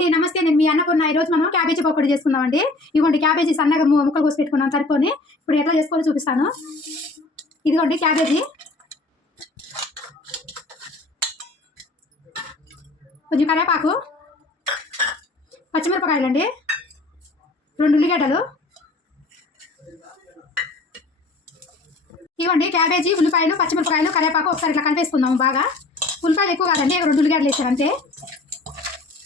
అండి నమస్తే. నేను మీ అన్నపూర్ణ. ఈ రోజు మనం క్యాబేజీ పకోడీ చేసుకుందామండి. ఇదిగోండి క్యాబేజీ సన్నగా ముక్కలు కోసి పెట్టుకున్నాం తరుపుకొని ఇప్పుడు ఎట్లా చేసుకోవాలో చూపిస్తాను. ఇదిగోండి క్యాబేజీ. కొంచెం కరివేపాకు పచ్చిమిరపకాయలు అండి రెండు ఉల్లిగడ్డలు. ఇవ్వండి క్యాబేజీ ఉల్లిపాయలు పచ్చిమిరపకాయలు కరివేపాకు ఒకసారి ఇట్లా కలిపేసుకుందాము బాగా. ఉల్లిపాయలు ఎక్కువ కాదండి రెండు ఉల్లిగడ్డలు వేసారు అంతే.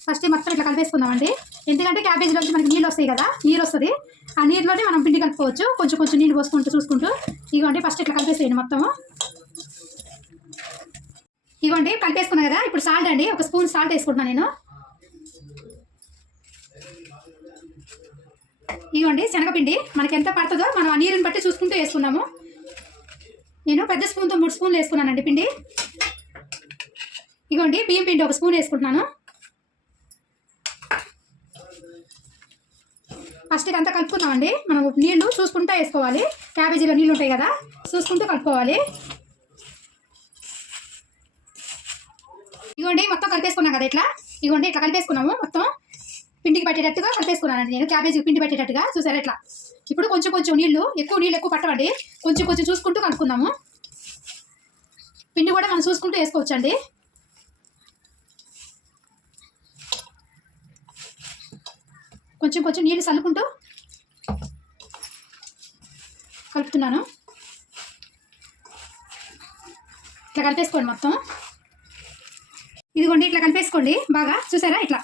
ఫస్ట్ మొత్తం ఇట్లా కలిపేసుకుందామండి. ఎందుకంటే క్యాబేజీలోంచి మనకి నీళ్ళు వస్తాయి కదా నీరు వస్తుంది. ఆ నీరులోనే మనం పిండి కలుపుకోవచ్చు. కొంచెం కొంచెం నీళ్ళు పోసుకుంటూ చూసుకుంటూ. ఇగోండి ఫస్ట్ ఇట్లా కలిపేసేయండి మొత్తము ఇగోండి కలిపేసుకున్నాను కదా ఇప్పుడు సాల్ట్ అండి. ఒక స్పూన్ సాల్ట్ వేసుకుంటున్నాను నేను. ఇగోండి శనగపిండి మనకి ఎంత పడుతుందో మనం ఆ నీరుని బట్టి చూసుకుంటూ వేసుకున్నాము నేను పెద్ద స్పూన్తో మూడు స్పూన్లు వేసుకున్నానండి పిండి. ఇగోండి బియ్యం పిండి ఒక స్పూన్ వేసుకుంటున్నాను. ఫస్ట్ ఇదంతా కలుపుకుందామండి. మనం నీళ్ళు చూసుకుంటూ వేసుకోవాలి. క్యాబేజీలో నీళ్ళు ఉంటాయి కదా చూసుకుంటూ కలుపుకోవాలి. ఇదిగోండి మొత్తం కలిపేసుకున్నాం కదా ఇట్లా. ఇగోండి ఇట్లా కలిపేసుకున్నాము మొత్తం. పిండికి పట్టేటట్టుగా కలిపేసుకున్నానండి నేను క్యాబేజీ పిండి పట్టేటట్టుగా. చూసారా ఇట్లా. ఇప్పుడు కొంచెం కొంచెం నీళ్ళు ఎక్కువ నీళ్ళు ఎక్కువ పట్టవండి. కొంచెం కొంచెం చూసుకుంటూ కలుపుకుందాము. పిండి కూడా మనం చూసుకుంటూ వేసుకోవచ్చండి. కొంచెం కొంచెం నీళ్ళు చల్లుకుంటూ కలుపుతున్నాను. ఇట్లా కలిపేసుకోండి మొత్తం. ఇదిగోండి ఇట్లా కలిపేసుకోండి బాగా. చూసారా? ఇట్లా.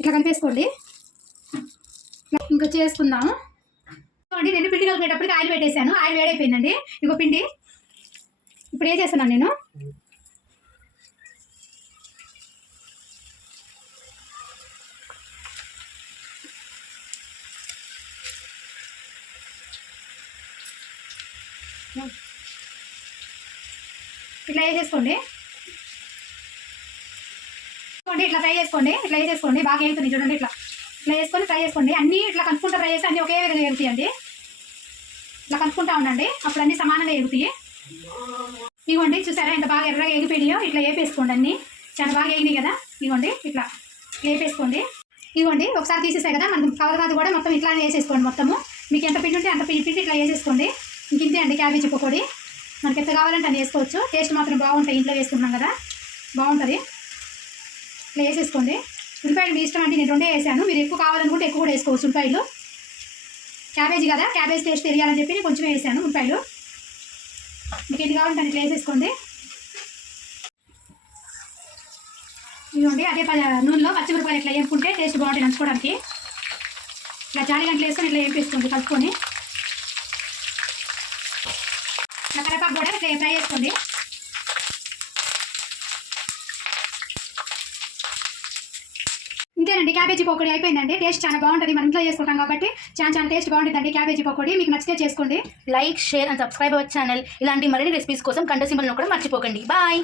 ఇట్లా కలిపేసుకోండి. ఇంకా చేసుకుందాము అండి నేను పిండి కలిపేటప్పటికి ఆయిల్ పెట్టేశాను. ఆయిల్ వేడైపోయిందండి. ఇంకో పిండి. ఇప్పుడు ఏం చేస్తున్నాను నేను? ఇట్లా వేసేసుకోండి చూడండి ఇట్లా ఫ్రై చేసుకోండి ఇట్లా వేసేసుకోండి బాగా వేగుతుంది చూడండి ఇట్లా. ఇట్లా వేసుకొని ఫ్రై చేసుకోండి. అన్నీ ఇట్లా కలుపుకుంటూ ఫ్రై చేస్తే అన్నీ ఒకే విధంగా ఎగుతాయండి ఇట్లా కలుపుకుంటా ఉండండి. అప్పుడు అన్నీ సమానంగా ఎగుతాయి ఇవ్వండి చూసారా? ఎంత బాగా ఎర్రగా ఎగిపోయినాయో ఇట్లా వేపేసుకోండి అన్నీ. చాలా బాగా ఎగినాయి కదా? ఇవ్వండి ఇట్లా వేపేసుకోండి ఇవ్వండి ఒకసారి తీసేసాయి కదా? మనం కవర్ కాదు కూడా మొత్తం ఇట్లానే వేసేసుకోండి మొత్తము. మీకు ఎంత పిండి ఉంటే అంత పిండి పిండి ఇట్లా వేసేసుకోండి. ఇంతే అండి క్యాబేజీ పకోడీ మనకి ఎంత కావాలంటే అని వేసుకోవచ్చు. టేస్ట్ మాత్రం బాగుంటాయి. ఇంట్లో వేసుకున్నాం కదా. బాగుంటుంది. ఇట్లా వేసేసుకోండి. ఉల్లిపాయలు మీ ఇష్టం అంటే నేను రెండే వేసాను. మీరు ఎక్కువ కావాలనుకుంటే ఎక్కువ కూడా వేసుకోవచ్చు ఉల్లిపాయలు. క్యాబేజీ కదా. క్యాబేజ్ టేస్ట్ తెలియాలని చెప్పి నేను కొంచెం వేసాను ఉల్లిపాయలు. మీకు ఎన్ని కావాలంటే ఇట్లా వేసేసుకోండి. ఇదిగోండి అదే పది నూనెలో పచ్చిమిరపాయలు ఇట్లా వేపుకుంటే టేస్ట్ బాగుంటుంది నంచుకోవడానికి. ఇట్లా జాలి గంటలు వేసుకొని ఇట్లా వేపేసుకోండి కలుపుకొని. ఇట్లా కూడా ఫ్రై ఫ్రై చేసుకోండి. ఇంతేనండి క్యాబేజీ పకోడీ అయిపోయిందండి. టేస్ట్ చాలా బాగుంటుంది మనం ఇంట్లో చేసుకుంటాం కాబట్టి చాలా చాలా టేస్ట్ బాగుంటుందండి క్యాబేజీ పకోడీ. మీకు నచ్చితే చేసుకోండి. Like share and subscribe our channel ఇలాంటి మరిన్ని రెసిపీస్ కోసం కంట సింబల్ను కూడా మర్చిపోకండి. బాయ్